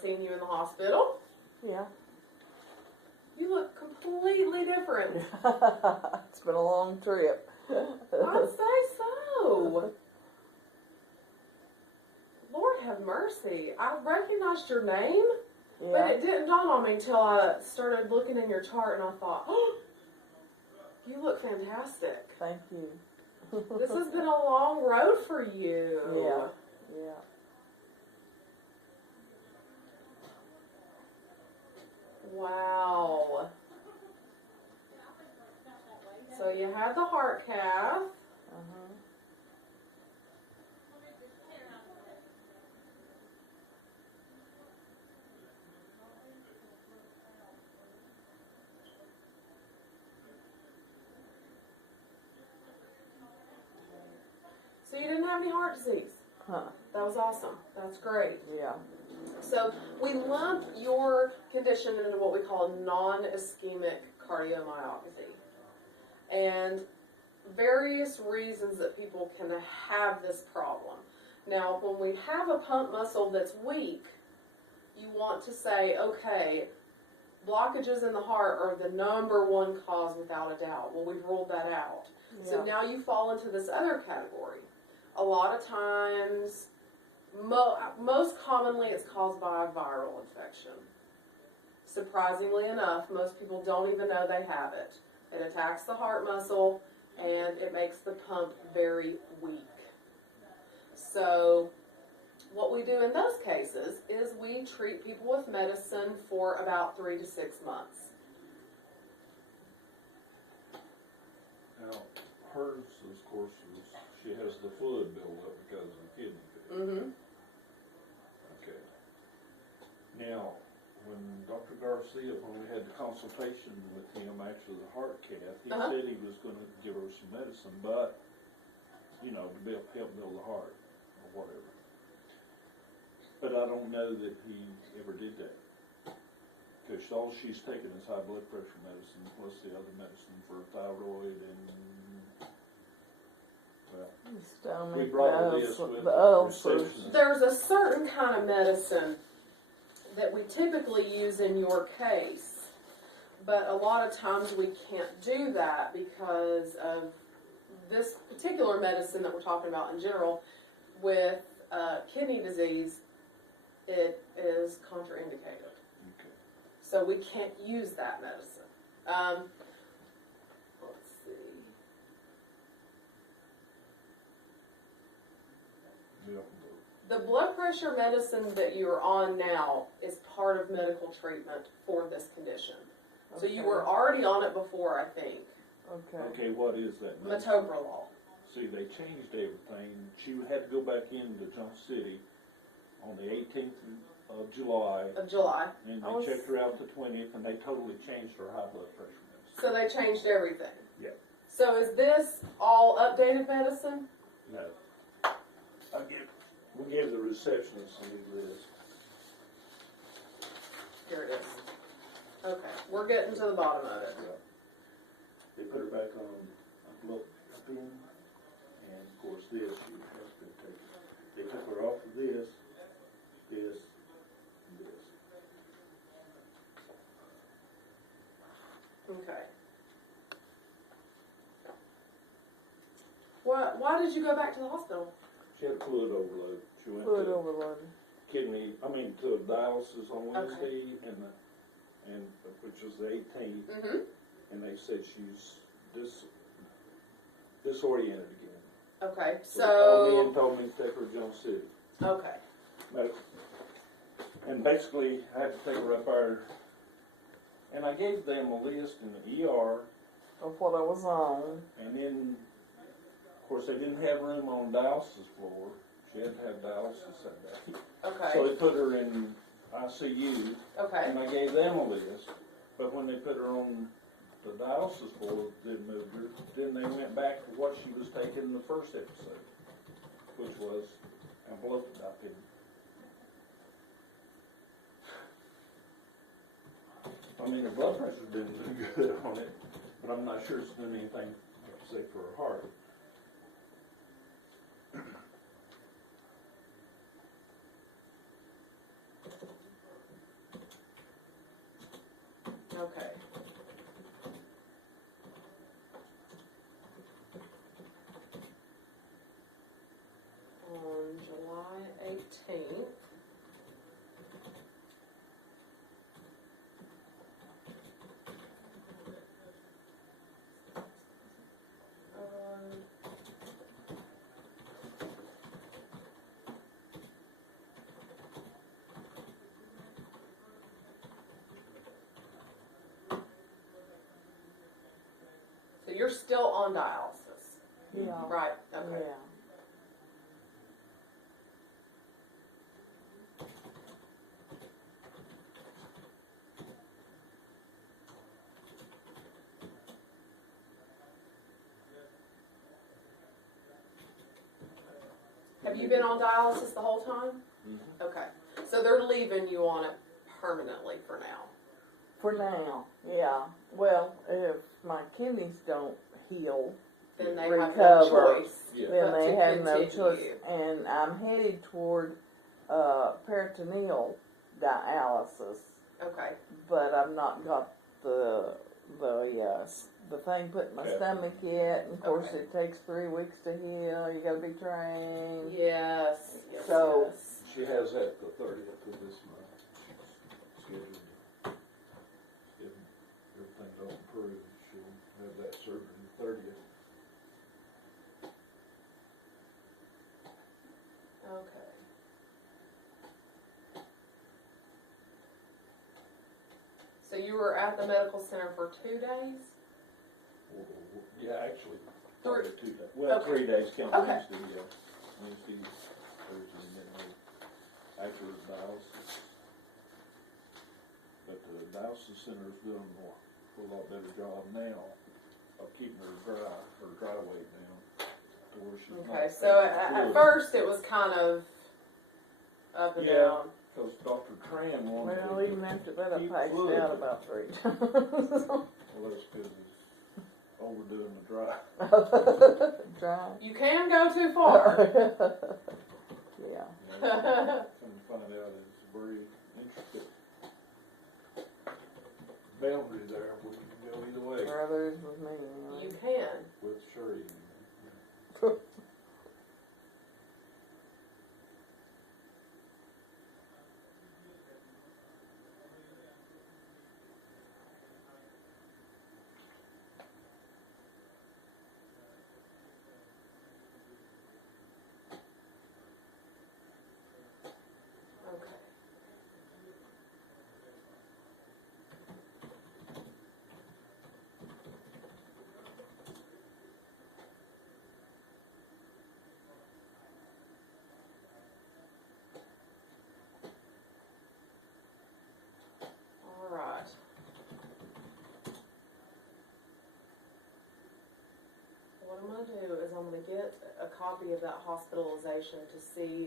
seen you in the hospital. Yeah. You look completely different. It's been a long trip. I'd say so. Lord have mercy. I recognized your name, but Yeah. it didn't dawn on me until I started looking in your chart and I thought, oh, you look fantastic. Thank you. This has been a long road for you. Yeah. Yeah. Wow. So you had the heart cath. Uh-huh. So you didn't have any heart disease. Huh. That was awesome. That's great. Yeah. So we lump your condition into what we call non-ischemic cardiomyopathy. And various reasons that people can have this problem. Now, when we have a pump muscle that's weak, you want to say, okay, blockages in the heart are the #1 cause without a doubt. Well, we've ruled that out. Yeah. So now you fall into this other category. A lot of times, most commonly it's caused by a viral infection. Surprisingly enough, most people don't even know they have it. It attacks the heart muscle and it makes the pump very weak. So what we do in those cases is we treat people with medicine for about 3 to 6 months. Now, hers, of course, she has the fluid buildup because of the kidney failure. Mm-hmm. Okay. Now, when Dr. Garcia, when we had the consultation with him after the heart cath, he said he was going to give her some medicine, but, you know, to help build the heart or whatever. But I don't know that he ever did that. Because all she's taken is high blood pressure medicine, plus the other medicine for thyroid and, well, Stomach, we brought this with the the ulcers. receptionist. There's a certain kind of medicine that we typically use in your case, but a lot of times we can't do that because of this particular medicine that we're talking about in general. With kidney disease, it is contraindicated. Okay. So we can't use that medicine. Let's see. Yeah. The blood pressure medicine that you're on now is part of medical treatment for this condition. So you were already on it before, I think. Okay. Okay, what is that? Metoprolol. See, they changed everything. She had to go back into Johnson City on the 18th of July, Of July. and they checked her out the 20th, and they totally changed her high blood pressure medicine. So they changed everything. Yeah. So is this all updated medicine? No. We gave the receptionist some of this. Here it is. Okay, we're getting to the bottom of it. Yeah. They put her back on a blood spin, and of course this, you have to take it. They took her off of this, and this. Okay. Why did you go back to the hospital? She had fluid overload. She went Fluid to overload. to dialysis on Wednesday, Okay. and which was the 18th, Mm-hmm. and they said she's disoriented again. Okay, So they called me so and told me to take her to Johnson City okay. Medical. And basically, I had to take her up there, and I gave them a list in the ER, Of what I was on. and then, of course, they didn't have room on dialysis floor. She had to have dialysis that day. Okay. So they put her in ICU, Okay. and I gave them a list, but when they put her on the dialysis floor, they moved her, then they went back to what she was taking in the first episode, which was amlodipine. I mean, her blood pressure's been doing good on it, but I'm not sure it's doing anything, say, for her heart. you're still on dialysis, Yeah. right? Okay. Yeah. Have you been on dialysis the whole time? Mhm. Okay. So they're leaving you on it permanently for now. For now, yeah. Well, if my kidneys don't heal, Then they Recover. have no choice. Yeah. then But they to have no continue. choice. And I'm headed toward peritoneal dialysis, Okay. but I've not got the thing put in my Okay. stomach yet. And of course, Okay. it takes 3 weeks to heal. You got to be trained. Yes. Yes. So- yes. She has that the 30th of this month. Scheduled. If everything don't improve, she'll have that surgery the 30th. Okay. So you were at the medical center for 2 days? Yeah, actually, Three. probably 2 days. Well, Okay. 3 days counting Okay. Wednesday, yeah. Wednesday, Thursday, and then after the dialysis. But the dialysis center is doing a lot better job now of keeping her dry weight down. To where she's not Okay. So at fluid. first it was kind of up and Yeah. down. Cause Dr. Tran wanted Well, to even after that, I keep passed fluid. out about 3 times. Well, that's cause it's overdoing the dry. Dry. You can go too far. Yeah. Come to find out it's a very intricate boundary there, we can go either way Brothers with me. You Anyway. can. with Sherry. Okay. All right. What I'm gonna do is I'm gonna get a copy of that hospitalization to see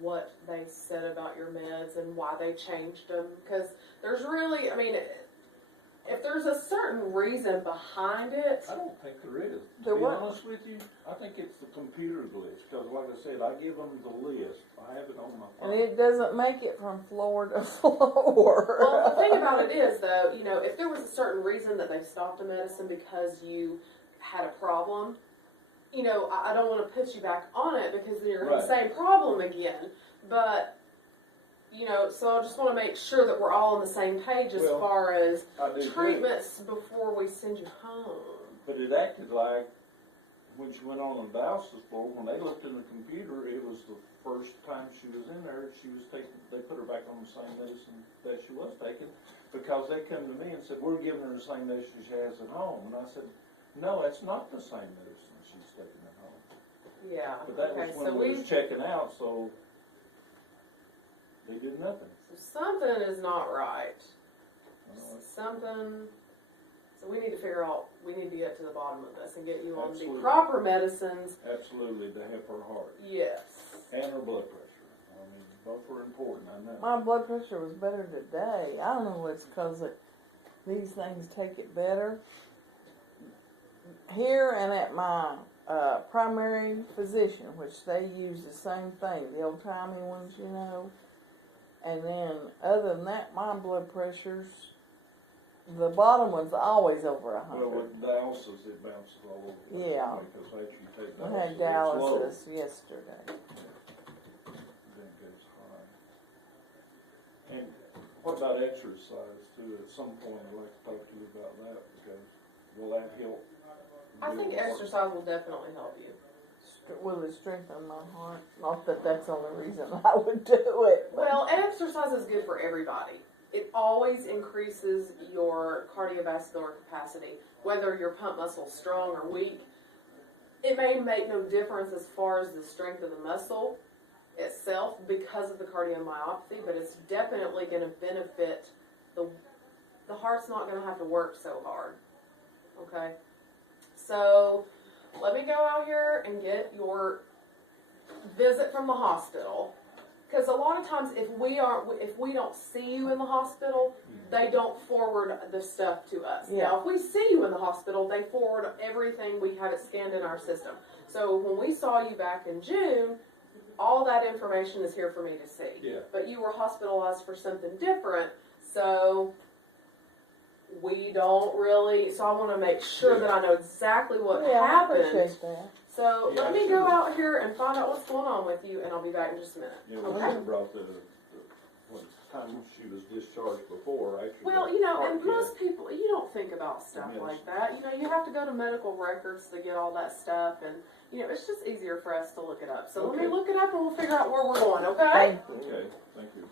what they said about your meds and why they changed them. Because there's really, I mean, if there's a certain reason behind it, I don't think there is. There To be wa- honest with you, I think it's the computer glitch, cause like I said, I give them the list, I have it on my phone. And it doesn't make it from floor to floor. well, the thing about it is, though, you know, if there was a certain reason that they stopped the medicine because you had a problem, you know, I don't want to put you back on it because then you're going to Right. the same problem again. But, you know, so I just want to make sure that we're all on the same page as Well, far as I do too. treatments before we send you home. But it acted like, when she went on the dialysis floor, when they looked in the computer, it was the first time she was in there, she was taking, they put her back on the same medicine that she was taking, because they come to me and said, we're giving her the same medicine she has at home. And I said, no, it's not the same medicine she's taking at home. Yeah. But that Okay. was So when we we was checking out, so they did nothing. so something is not right. You know, Something. So we need to figure out. We need to get to the bottom of this and get you on Absolutely. the proper medicines. absolutely, to help her heart Yes. and her blood pressure. I mean, both are important, I know. My blood pressure was better today. I don't know if it's because these things take it better. Here and at my primary physician, which they use the same thing, the old timey ones, you know. And then, other than that, my blood pressures, the bottom one's always over Well, 100. with dialysis, it bounces all over the place. Yeah. Because after you take I dialysis, had it's low. dialysis yesterday. Then it goes high. And what about exercise too? At some point, I'd like to talk to you about that, because will that help? I think build heart? exercise will definitely help you. Will it strengthen my heart? Not that that's the only reason I would do it. But Well, exercise is good for everybody. it always increases your cardiovascular capacity, whether your pump muscle's strong or weak. It may make no difference as far as the strength of the muscle itself because of the cardiomyopathy, but it's definitely going to benefit the heart's not going to have to work so hard. Okay? So, let me go out here and get your visit from the hospital. Because a lot of times, if we don't see you in the hospital, they don't forward the stuff to us. Yeah. Now, if we see you in the hospital, they forward everything. We have it scanned in our system. So when we saw you back in June, all that information is here for me to see. Yeah. But you were hospitalized for something different, so we don't really. So I want to make sure that I know exactly what Yeah, I happened. appreciate that. So Yeah, let me sure. go out here and find out what's going on with you, and I'll be back in just a minute. Yeah, Okay? we brought the when time she was discharged before, actually. Well, the and heart most people, you don't think about stuff Yes. like that. You have to go to medical records to get all that stuff, and it's just easier for us to look it up. So let me Okay. look it up, and we'll figure out where we're going. Okay? Thank you. Okay, thank you.